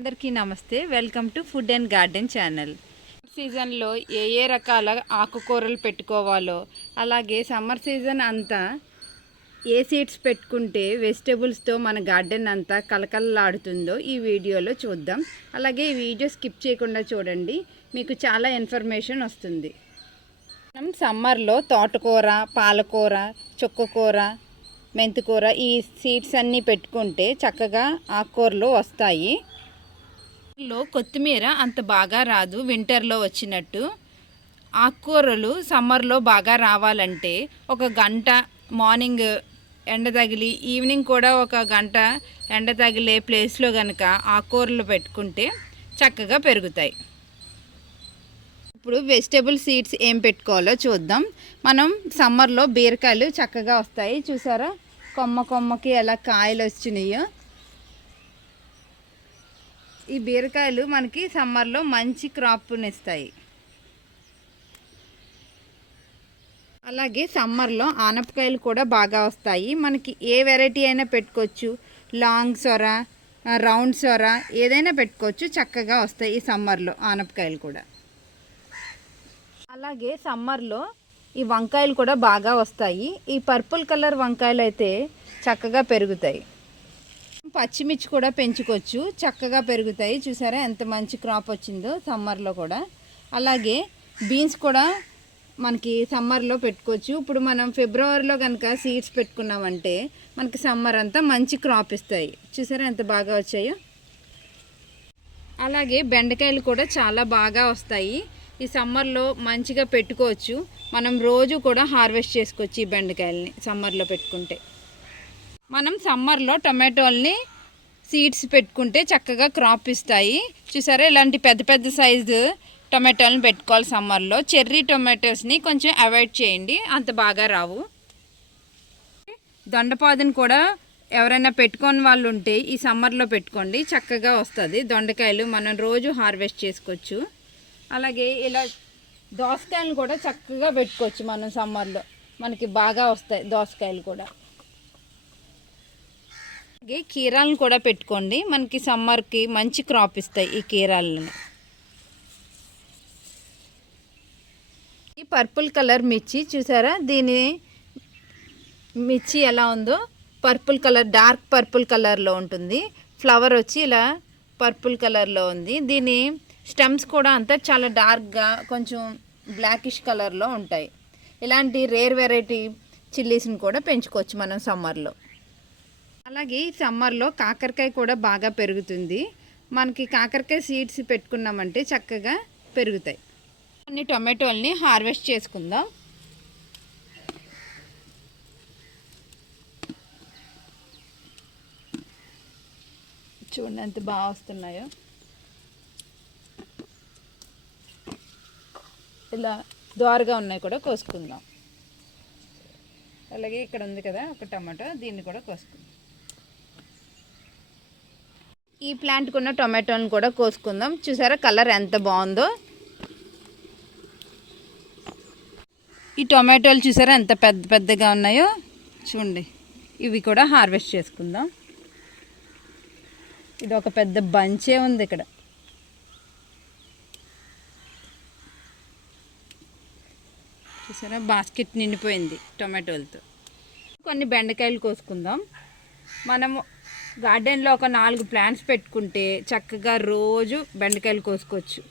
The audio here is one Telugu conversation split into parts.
అందరికీ నమస్తే. Welcome to food and garden channel. సీజన్లో ఏ రకాల ఆకుకూరలు పెట్టుకోవాలో, అలాగే సమ్మర్ సీజన్ అంతా ఏ సీడ్స్ పెట్టుకుంటే వెజిటేబుల్స్తో మన గార్డెన్ అంతా కలకలలాడుతుందో ఈ వీడియోలో చూద్దాం. అలాగే ఈ వీడియో స్కిప్ చేయకుండా చూడండి, మీకు చాలా ఇన్ఫర్మేషన్ వస్తుంది. మనం సమ్మర్లో తోటకూర, పాలకూర, చుక్కకూర, మెంతికూర ఈ సీడ్స్ అన్నీ పెట్టుకుంటే చక్కగా ఆకుకూరలు వస్తాయి. కొత్తిమీర అంత బాగా రాదు వింటర్లో వచ్చినట్టు. ఆకుకూరలు సమ్మర్లో బాగా రావాలంటే ఒక గంట మార్నింగ్ ఎండ తగిలి ఈవినింగ్ కూడా ఒక గంట ఎండ తగిలే ప్లేస్లో కనుక ఆకుకూరలు పెట్టుకుంటే చక్కగా పెరుగుతాయి. ఇప్పుడు వెజిటేబుల్ సీడ్స్ ఏం పెట్టుకోవాలో చూద్దాం. మనం సమ్మర్లో బీరకాయలు చక్కగా వస్తాయి. చూసారా కొమ్మకి ఎలా కాయలు వచ్చినాయో. ఈ బీరకాయలు మనకి సమ్మర్లో మంచి క్రాప్నిస్తాయి. అలాగే సమ్మర్లో ఆనపకాయలు కూడా బాగా వస్తాయి. మనకి ఏ వెరైటీ అయినా పెట్టుకోవచ్చు. లాంగ్ సొర, రౌండ్ సొర ఏదైనా పెట్టుకోవచ్చు, చక్కగా వస్తాయి ఈ సమ్మర్లో ఆనపకాయలు కూడా. అలాగే సమ్మర్లో ఈ వంకాయలు కూడా బాగా వస్తాయి. ఈ పర్పుల్ కలర్ వంకాయలు అయితే చక్కగా పెరుగుతాయి. పచ్చిమిర్చి కూడా పెంచుకోవచ్చు, చక్కగా పెరుగుతాయి. చూసారా ఎంత మంచి క్రాప్ వచ్చిందో సమ్మర్లో కూడా. అలాగే బీన్స్ కూడా మనకి సమ్మర్లో పెట్టుకోవచ్చు. ఇప్పుడు మనం ఫిబ్రవరిలో కనుక సీడ్స్ పెట్టుకున్నామంటే మనకి సమ్మర్ అంతా మంచి క్రాప్ ఇస్తాయి. చూసారా ఎంత బాగా వచ్చాయో. అలాగే బెండకాయలు కూడా చాలా బాగా వస్తాయి. ఈ సమ్మర్లో మంచిగా పెట్టుకోవచ్చు. మనం రోజు కూడా హార్వెస్ట్ చేసుకోవచ్చు ఈ బెండకాయలని సమ్మర్లో పెట్టుకుంటే. మనం సమ్మర్లో టొమాటోల్ని సీడ్స్ పెట్టుకుంటే చక్కగా క్రాప్ ఇస్తాయి. చూసారా ఇలాంటి పెద్ద పెద్ద సైజు టొమాటోలను పెట్టుకోవాలి సమ్మర్లో. చెర్రీ టొమాటోస్ని కొంచెం అవాయిడ్ చేయండి, అంత బాగా రావు. దొండపాదుని కూడా ఎవరైనా పెట్టుకోని వాళ్ళు ఉంటే ఈ సమ్మర్లో పెట్టుకోండి, చక్కగా వస్తుంది. దొండకాయలు మనం రోజు హార్వెస్ట్ చేసుకోవచ్చు. అలాగే ఇలా దోసకాయలు కూడా చక్కగా పెట్టుకోవచ్చు మనం సమ్మర్లో, మనకి బాగా వస్తాయి దోసకాయలు కూడా. అలాగే కీరాలను కూడా పెట్టుకోండి, మనకి సమ్మర్కి మంచి క్రాప్ ఇస్తాయి ఈ కీరాలను. ఈ పర్పుల్ కలర్ మిర్చి చూసారా, దీని మిర్చి ఎలా ఉందో పర్పుల్ కలర్, డార్క్ పర్పుల్ కలర్లో ఉంటుంది. ఫ్లవర్ వచ్చి ఇలా పర్పుల్ కలర్లో ఉంది. దీని స్టెమ్స్ కూడా అంతా చాలా డార్క్గా కొంచెం బ్లాకిష్ కలర్లో ఉంటాయి. ఇలాంటి రేర్ వెరైటీ చిల్లీస్ని కూడా పెంచుకోవచ్చు మనం సమ్మర్లో. అలాగే ఈ సమ్మర్లో కాకరకాయ కూడా బాగా పెరుగుతుంది. మనకి కాకరకాయ సీడ్స్ పెట్టుకున్నామంటే చక్కగా పెరుగుతాయి. కొన్ని టొమాటోల్ని హార్వెస్ట్ చేసుకుందాం. చూడండి ఎంత బాగా వస్తున్నాయో. ఇలా దోరగా ఉన్నాయి కూడా కోసుకుందాం. అలాగే ఇక్కడ ఉంది కదా ఒక టమాటో, దీన్ని కూడా కోసుకుందాం. ఈ ప్లాంట్కి ఉన్న టొమాటోని కూడా కోసుకుందాం. చూసారా కలర్ ఎంత బాగుందో. ఈ టొమాటోలు చూసారా ఎంత పెద్ద పెద్దగా ఉన్నాయో. చూడండి ఇవి కూడా హార్వెస్ట్ చేసుకుందాం. ఇది ఒక పెద్ద బంచే ఉంది ఇక్కడ. చూసారా బాస్కెట్ నిండిపోయింది టొమాటోలతో. కొన్ని బెండకాయలు కోసుకుందాం. మనము గార్డెన్లో ఒక 4 ప్లాంట్స్ పెట్టుకుంటే చక్కగా రోజు బెండకాయలు కోసుకోవచ్చు.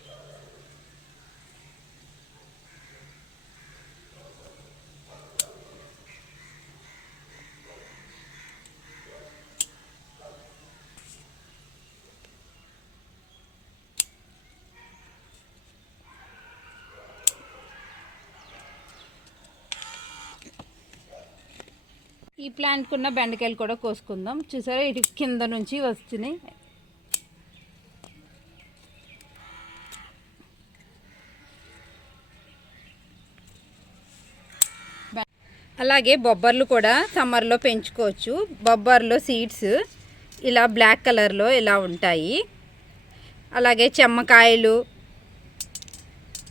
ఈ ప్లాంట్కి ఉన్న బెండకాయలు కూడా కోసుకుందాం. చూసారా ఇటు కింద నుంచి వస్తున్నాయి. అలాగే బొబ్బర్లు కూడా సమ్మర్లో పెంచుకోవచ్చు. బొబ్బర్లో సీడ్స్ ఇలా బ్లాక్ కలర్లో ఇలా ఉంటాయి. అలాగే చెమ్మకాయలు,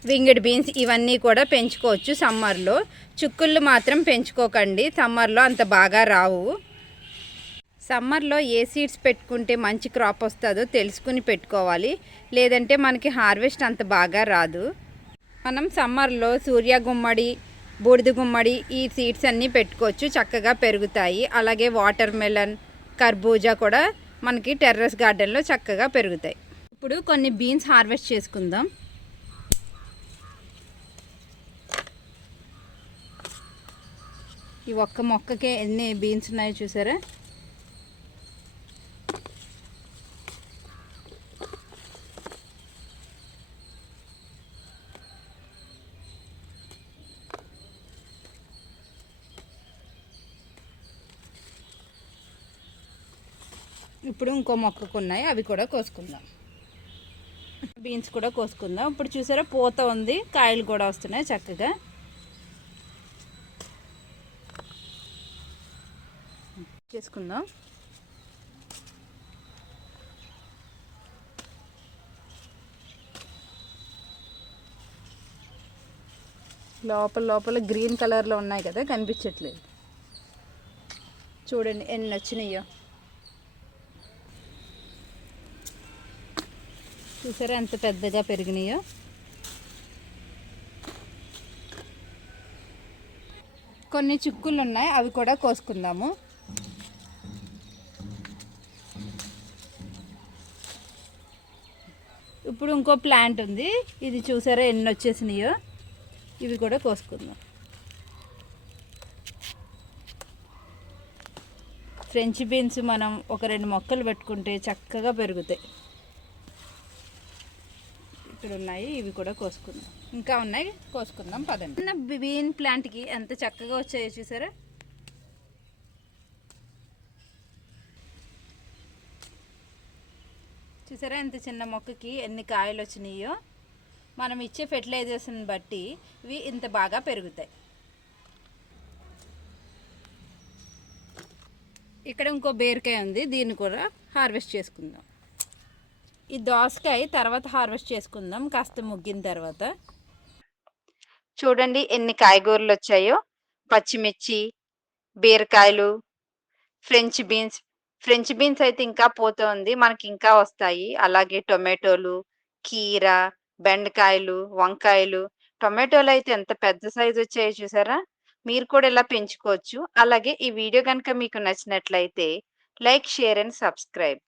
వింగడ్ బీన్స్ ఇవన్నీ కూడా పెంచుకోవచ్చు సమ్మర్లో. చుక్కుళ్ళు మాత్రం పెంచుకోకండి, సమ్మర్లో అంత బాగా రావు. సమ్మర్లో ఏ సీడ్స్ పెట్టుకుంటే మంచి క్రాప్ వస్తుందో తెలుసుకుని పెట్టుకోవాలి, లేదంటే మనకి హార్వెస్ట్ అంత బాగా రాదు. మనం సమ్మర్లో సూర్య గుమ్మడి, బూడిద గుమ్మడి ఈ సీడ్స్ అన్నీ పెట్టుకోవచ్చు, చక్కగా పెరుగుతాయి. అలాగే వాటర్ మెలన్, కర్బూజా కూడా మనకి టెర్రస్ గార్డెన్లో చక్కగా పెరుగుతాయి. ఇప్పుడు కొన్ని బీన్స్ హార్వెస్ట్ చేసుకుందాం. ఈ ఒక్క మొక్కకే ఎన్ని బీన్స్ ఉన్నాయో చూసారా. ఇప్పుడు ఇంకో మొక్కకు ఉన్నాయి, అవి కూడా కోసుకుందాం. బీన్స్ కూడా కోసుకుందాం. ఇప్పుడు చూసారా పూత ఉంది, కాయలు కూడా వస్తున్నాయి చక్కగా. చేసుకుందాం. లోపల లోపల గ్రీన్ కలర్లో ఉన్నాయి కదా, కనిపించట్లేదు. చూడండి ఎన్ని వచ్చినాయో. చూసారా ఎంత పెద్దగా పెరిగినాయో. కొన్ని చిక్కులు ఉన్నాయి, అవి కూడా కోసుకుందాము. ఇప్పుడు ఇంకో ప్లాంట్ ఉంది, ఇది చూసారా ఎన్ని వచ్చేసినాయో. ఇవి కూడా కోసుకుందాం. ఫ్రెంచ్ బీన్స్ మనం ఒక 2 మొక్కలు పెట్టుకుంటే చక్కగా పెరుగుతాయి. ఇక్కడ ఉన్నాయి, ఇవి కూడా కోసుకుందాం. ఇంకా ఉన్నాయి, కోసుకుందాం పదండి. బీన్ ప్లాంట్కి ఎంత చక్కగా వచ్చాయో చూసారా. చూసారా ఎంత చిన్న మొక్కకి ఎన్ని కాయలు వచ్చినాయో. మనం ఇచ్చే ఫెర్టిలైజర్స్ని బట్టి ఇవి ఇంత బాగా పెరుగుతాయి. ఇక్కడ ఇంకో బీరకాయ ఉంది, దీన్ని కూడా హార్వెస్ట్ చేసుకుందాం. ఈ దోసకాయ తర్వాత హార్వెస్ట్ చేసుకుందాం కాస్త ముగ్గిన తర్వాత. చూడండి ఎన్ని కాయగూరలు వచ్చాయో. పచ్చిమిర్చి, బీరకాయలు, ఫ్రెంచ్ బీన్స్ అయితే ఇంకా పోతుంది, మనకి ఇంకా వస్తాయి. అలాగే టొమాటోలు, కీర, బెండకాయలు, వంకాయలు. టొమాటోలు అయితే ఎంత పెద్ద సైజు వచ్చాయో చూసారా. మీరు కూడా ఇలా పెంచుకోవచ్చు. అలాగే ఈ వీడియో కనుక మీకు నచ్చినట్లయితే లైక్, షేర్ అండ్ సబ్స్క్రైబ్.